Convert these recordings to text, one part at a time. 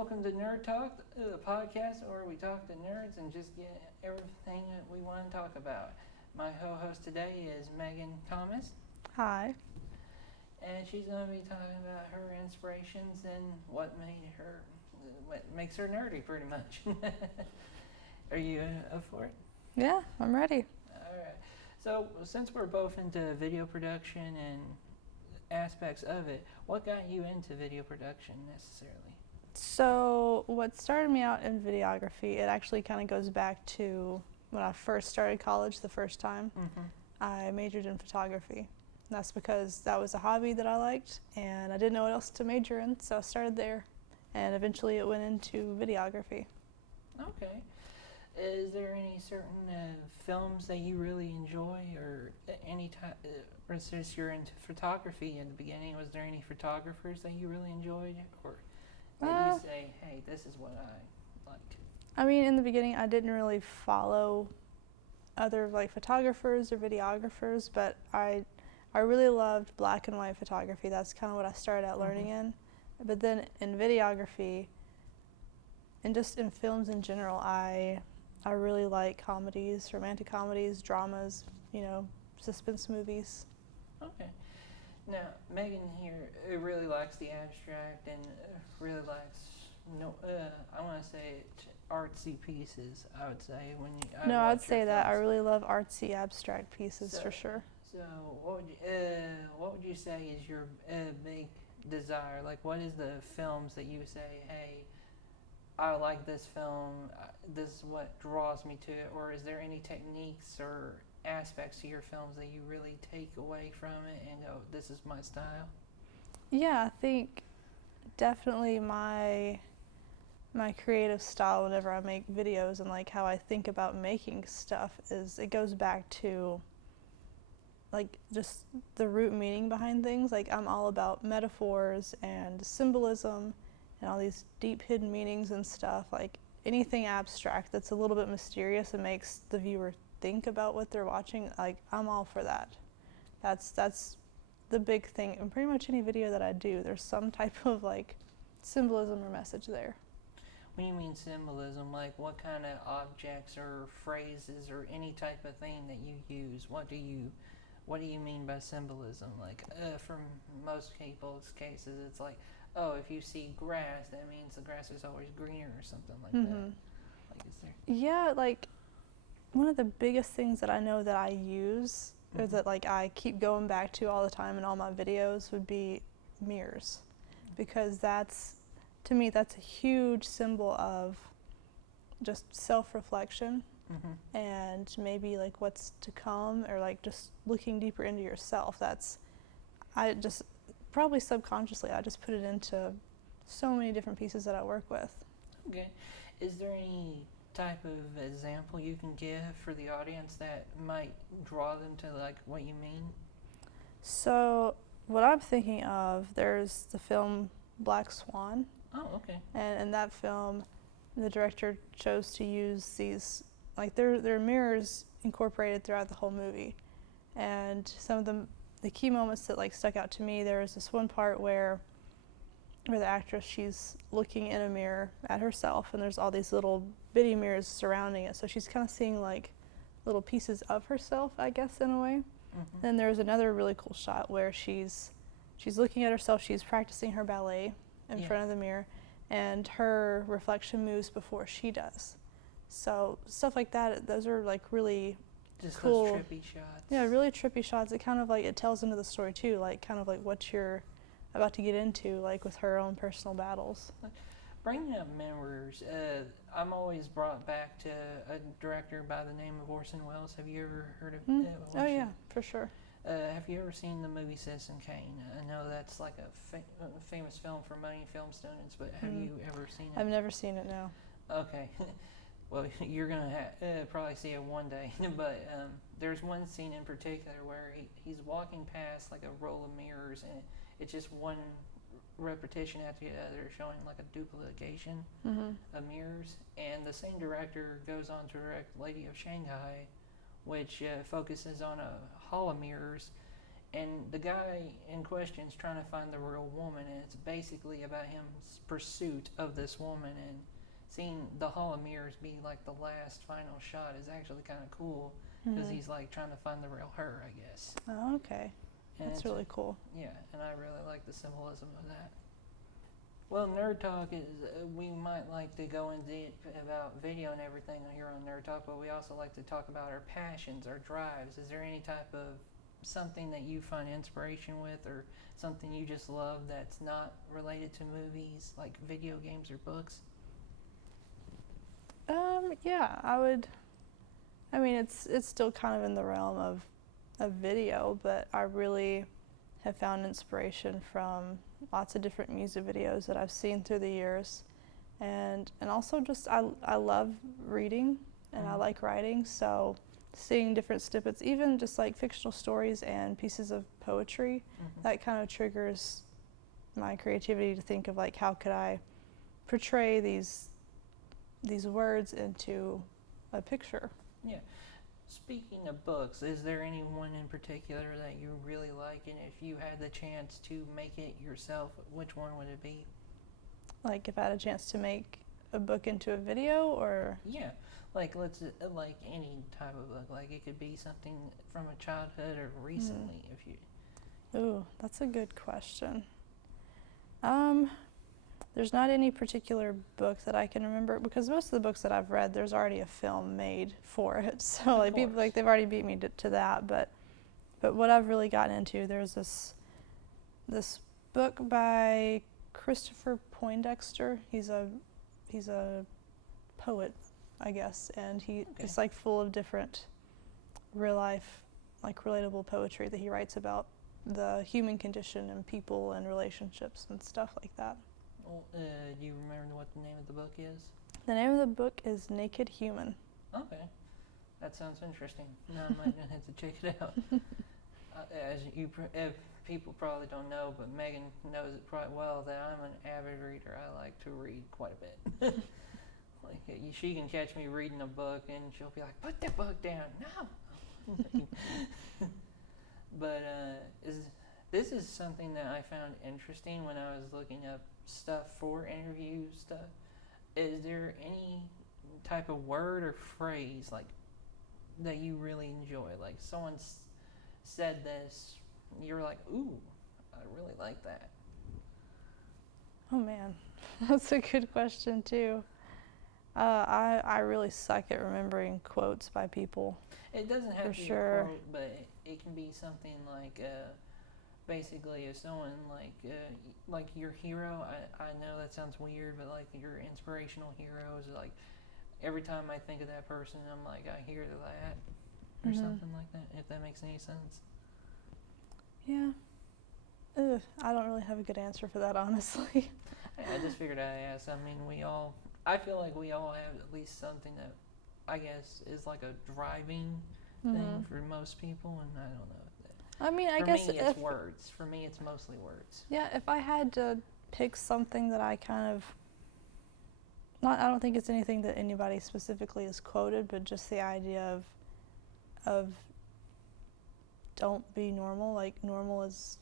welcome to NerdTalk, the podcast where we talk to nerds and just get everything that we want to talk about. My co-host today is Megan Thomas. Hi. And she's going to be talking about her inspirations and what makes her nerdy, pretty much. Are you up for it? Yeah, I'm ready. All right. So, since we're both into video production and aspects of it, what got you into video production necessarily? So what started me out in videography, it actually kind of goes back to when I first started college the first time. Mm-hmm. I majored in photography. That's because that was a hobby that I liked and I didn't know what else to major in, so I started there and eventually it went into videography. Okay. Is there any certain films that you really enjoy, or any type, or since you're into photography in the beginning, was there any photographers that you really enjoyed, or that you say, hey, this is what I like? I mean, in the beginning, I didn't really follow other like photographers or videographers, but I really loved black and white photography. That's kind of what I started out learning in. But then in videography, and just in films in general, I really like comedies, romantic comedies, dramas, suspense movies. Okay. Now, Megan here really likes the abstract and really likes, I want to say artsy pieces, I would say. I'd say that. I really love artsy abstract pieces for sure. So what would you say is your big desire? Like, what is the films that you say, hey, I like this film, this is what draws me to it, or is there any techniques or aspects to your films that you really take away from it and go, this is my style? Yeah, I think definitely my creative style whenever I make videos and like how I think about making stuff is it goes back to like just the root meaning behind things. Like I'm all about metaphors and symbolism and all these deep hidden meanings and stuff. Like anything abstract that's a little bit mysterious and makes the viewer think about what they're watching, like I'm all for that. That's the big thing. And pretty much any video that I do, there's some type of like symbolism or message there. When you mean symbolism, like what kind of objects or phrases or any type of thing that you use, what do you mean by symbolism? Like for most people's cases, it's like, oh, if you see grass, that means the grass is always greener or something like that. Like, is there? Yeah, like one of the biggest things that I know that I use or that like I keep going back to all the time in all my videos would be mirrors, because to me that's a huge symbol of just self-reflection and maybe like what's to come, or like just looking deeper into yourself. I just probably subconsciously I just put it into so many different pieces that I work with. Okay. Is there any type of example you can give for the audience that might draw them to like what you mean? So what I'm thinking of, there's the film Black Swan. Oh, okay. And in that film, the director chose to use these, like there are mirrors incorporated throughout the whole movie. And some of the key moments that like stuck out to me, there was this one part where the actress, she's looking in a mirror at herself and there's all these little bitty mirrors surrounding it. So she's kind of seeing like little pieces of herself, I guess, in a way. Then there's another really cool shot where she's looking at herself, she's practicing her ballet in front of the mirror, and her reflection moves before she does. So stuff like that, those are like really just cool. Those trippy shots. Yeah, really trippy shots. It kind of like, it tells into the story too, like kind of like what you're about to get into, like with her own personal battles. Bringing up memories, I'm always brought back to a director by the name of Orson Welles. Have you ever heard of Orson? Oh yeah, for sure. Have you ever seen the movie Citizen Kane? I know that's like a famous film for many film students, but have you ever seen it? I've never seen it, no. Okay. Well, you're going to probably see it one day. But there's one scene in particular where he's walking past like a row of mirrors, and it's just one repetition after the other, showing like a duplication of mirrors. And the same director goes on to direct Lady of Shanghai, which focuses on a hall of mirrors, And the guy in question is trying to find the real woman, and it's basically about his pursuit of this woman, and seeing the Hall of Mirrors be like the last final shot is actually kind of cool, because he's like trying to find the real her, I guess. Oh, okay. And That's really cool. Yeah, and I really like the symbolism of that. Well, Nerd Talk is, we might like to go in deep about video and everything here on Nerd Talk, but we also like to talk about our passions, our drives. Is there any type of something that you find inspiration with, or something you just love that's not related to movies, like video games or books? Yeah, I mean, it's still kind of in the realm of video, but I really have found inspiration from lots of different music videos that I've seen through the years, and also just I love reading and I like writing, so seeing different snippets, even just like fictional stories and pieces of poetry, that kind of triggers my creativity to think of like, how could I portray these words into a picture. Yeah. Speaking of books, is there any one in particular that you really like, and if you had the chance to make it yourself, which one would it be? Like if I had a chance to make a book into a video, or? Yeah, like like any type of book. Like it could be something from a childhood or recently, if you. Ooh, that's a good question. There's not any particular book that I can remember, because most of the books that I've read, there's already a film made for it. So like people, like they've already beat me to that. But what I've really gotten into, there's this book by Christopher Poindexter. He's a poet, I guess, and it's like full of different real life, like relatable poetry that he writes about the human condition and people and relationships and stuff like that. Well, do you remember what the name of the book is? The name of the book is Naked Human. Okay, that sounds interesting. Now I might have to check it out. If people probably don't know, but Megan knows it quite well, that I'm an avid reader. I like to read quite a bit. Like she can catch me reading a book, and she'll be like, "Put that book down, no." But this is something that I found interesting when I was looking up stuff for interview stuff. Is there any type of word or phrase like that you really enjoy? Like someone said this, you're like, "Ooh, I really like that." Oh man, that's a good question too. I really suck at remembering quotes by people. It doesn't have to be a quote, but it can be something like, basically, if someone like your hero, I know that sounds weird, but like your inspirational heroes, like every time I think of that person, I'm like, I hear that, or something like that, if that makes any sense. Yeah. I don't really have a good answer for that, honestly. I just figured I'd ask. I mean, I feel like we all have at least something that I guess is like a driving thing for most people, and I don't know. I mean, For me, it's words. For me, it's mostly words. Yeah, if I had to pick something that I kind of, I don't think it's anything that anybody specifically has quoted, but just the idea of don't be normal. Like, normal is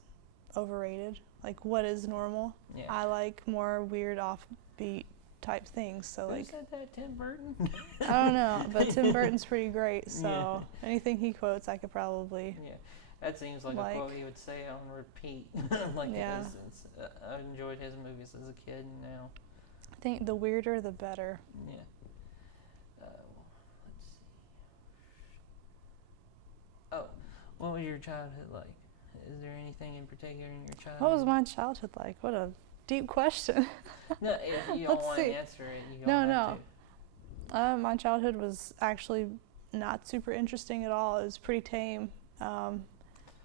overrated. Like, what is normal? Yeah. I like more weird, offbeat type things. So Who said that? Tim Burton? I don't know, but Tim Burton's pretty great. So anything he quotes, I could probably. Yeah. That seems like a quote he would say on repeat. I enjoyed his movies as a kid, and now. I think the weirder, the better. Yeah. Let's see. Oh, what was your childhood like? Is there anything in particular in your childhood? What was my childhood like? What a deep question. No, if you don't want to answer it, you don't have to. My childhood was actually not super interesting at all. It was pretty tame.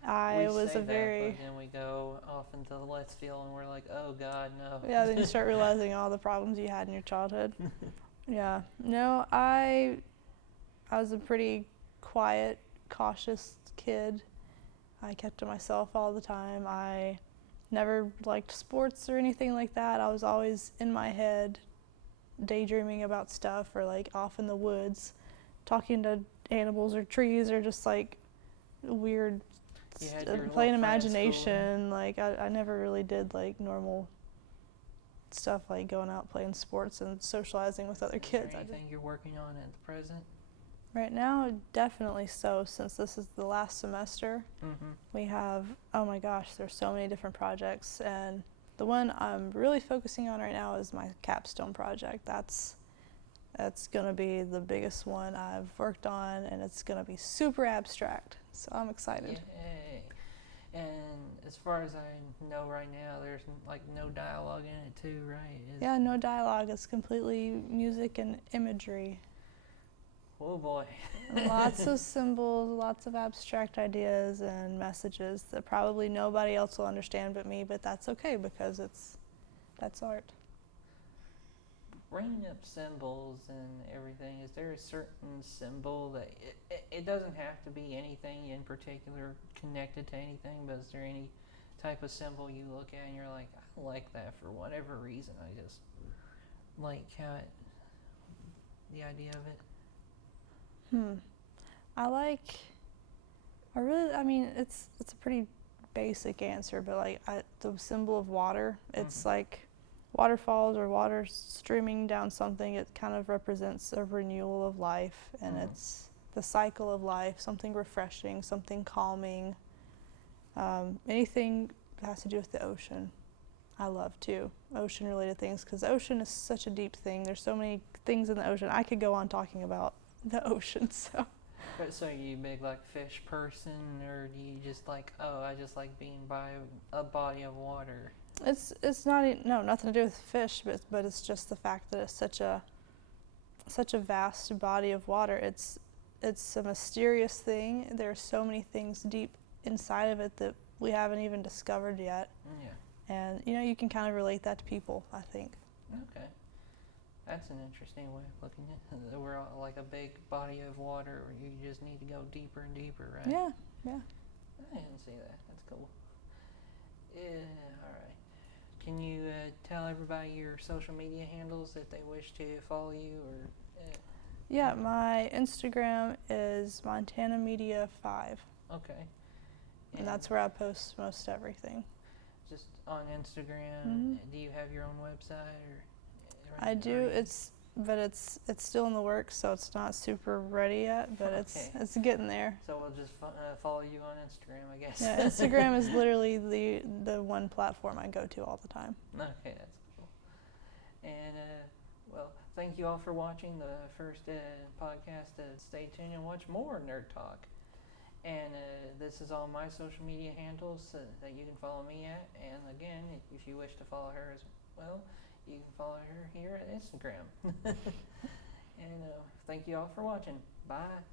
I was a very. But then we go off into the left field, and we're like, "Oh God, no!" Yeah, then you start realizing all the problems you had in your childhood. Yeah, no, I was a pretty quiet, cautious kid. I kept to myself all the time. I never liked sports or anything like that. I was always in my head, daydreaming about stuff, or like off in the woods, talking to animals or trees, or just like weird You had your playing little friend school. imagination. Like I never really did like normal stuff like going out playing sports and socializing with other kids. Is there anything you're working on at the present? Right now, definitely so, since this is the last semester. Mm-hmm. We have, oh my gosh, there's so many different projects, and the one I'm really focusing on right now is my capstone project. That's going to be the biggest one I've worked on, and it's going to be super abstract, so I'm excited. Yay. And as far as I know right now, there's like no dialogue in it too, right? Yeah, no dialogue. It's completely music and imagery. Oh boy. Lots of symbols, lots of abstract ideas and messages that probably nobody else will understand but me, but that's okay because that's art. Bringing up symbols and everything, is there a certain symbol that it doesn't have to be anything in particular connected to anything, but is there any type of symbol you look at and you're like, I like that for whatever reason, I just like how it, the idea of it? I mean, it's a pretty basic answer, but like the symbol of water, it's like waterfalls or water streaming down something. It kind of represents a renewal of life, and it's the cycle of life, something refreshing, something calming. Anything that has to do with the ocean, I love too. Ocean related things, because the ocean is such a deep thing. There's so many things in the ocean. I could go on talking about the ocean, so. So are you a big like fish person, or do you just like, oh, I just like being by a body of water? It's not nothing to do with fish, but it's just the fact that it's such a vast body of water. It's a mysterious thing. There are so many things deep inside of it that we haven't even discovered yet. Yeah. And you can kind of relate that to people, I think. Okay. That's an interesting way of looking at it. We're all like a big body of water where you just need to go deeper and deeper, right? Yeah. I didn't see that. That's cool. Yeah, all right. Can you tell everybody your social media handles if they wish to follow you? Or Yeah, my Instagram is MontanaMedia5. Okay. And that's where I post most everything. Just on Instagram. Mm-hmm. Do you have your own website or I do. It's still in the works, so it's not super ready yet, but Okay. it's getting there. So we'll just follow you on Instagram, I guess. Yeah, Instagram is literally the one platform I go to all the time. Okay, that's cool. And well, thank you all for watching the first podcast. Stay tuned and watch more Nerd Talk. And this is all my social media handles that you can follow me at. And again, if you wish to follow her as well, you can follow her here at Instagram. And thank you all for watching. Bye.